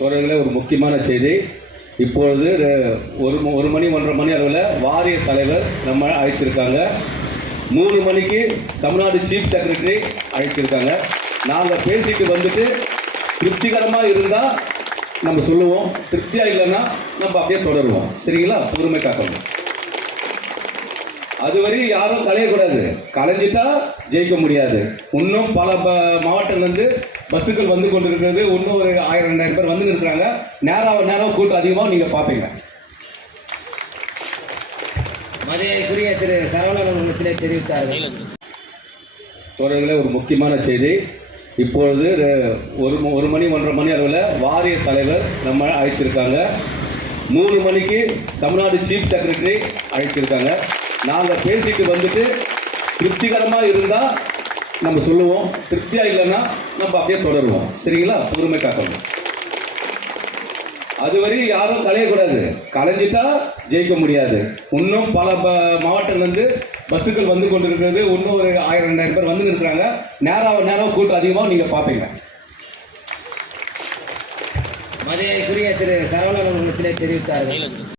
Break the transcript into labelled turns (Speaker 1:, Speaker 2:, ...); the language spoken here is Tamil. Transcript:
Speaker 1: தோழர்களே ஒரு முக்கியமான செய்தி. இப்பொழுது ஒரு ஒரு மணி ஒன்றரை மணி அளவில் வாரிய தலைவர் நம்ம அழைச்சிருக்காங்க. மூணு மணிக்கு தமிழ்நாடு சீஃப் செக்ரட்டரி அழைச்சிருக்காங்க. நாங்கள் பேசிட்டு வந்துட்டு திருப்திகரமாக இருந்தால் நம்ம சொல்லுவோம். திருப்தியாக இல்லைன்னா நம்ம அப்படியே தொடருவோம். சரிங்களா? பொறுமை காக்கணும் அதுவரை யாரும் கலையக்கூடாது கலைஞ்சிட்டா ஜெயிக்க முடியாது. இன்னும் பல ப- மாவட்டங்கள்ல இருந்து பஸ்ஸுகள் வந்து கொண்டிருக்கிறது. இன்னும் ஒரு ஆயிரம் ரெண்டாயிரம் பேர் வந்து இருக்கிறாங்க நேரம் நேரம் கூட்டம் அதிகமாக நீங்க பார்ப்பீங்க.
Speaker 2: மரியாதைக்குரிய திரு சரவணன் அவர்களிடத்திலே தெரிவித்தார்கள்.
Speaker 1: தோழர்களே ஒரு முக்கியமான செய்தி. இப்பொழுது ஒரு ஒரு மணி ஒன்றரை மணி அளவில் வாரிய தலைவர் நம்ம அழைச்சிருக்காங்க. மூணு மணிக்கு தமிழ்நாடு சீஃப் செக்ரட்டரி அழைச்சிருக்காங்க. நாங்கள் பேசிட்டு வந்துட்டு திருப்திகரமாக இருந்தால் நம்ம சொல்லுவோம். திருப்தியாக இல்லைன்னா நம்ம அப்படியே தொடருவோம். சரிங்களா? பொறுமை காக்கணும். அதுவரை யாரும் கலையக்கூடாது. கலைஞ்சிட்டா ஜெயிக்க முடியாது. இன்னும் பல ப- வந்து பஸ்ஸுகள் வந்து கொண்டிருக்கிறது. இன்னும் ஒரு ஆயிரம் ரெண்டாயிரம் பேர் வந்து இருக்கிறாங்க நேரம் நேரம் கூட்டம் அதிகமாக நீங்கள் பார்ப்பீங்க.
Speaker 2: மரியாதைக்குரிய திரு சரவணன் அவர்களிடத்திலே தெரிவித்தார்கள்.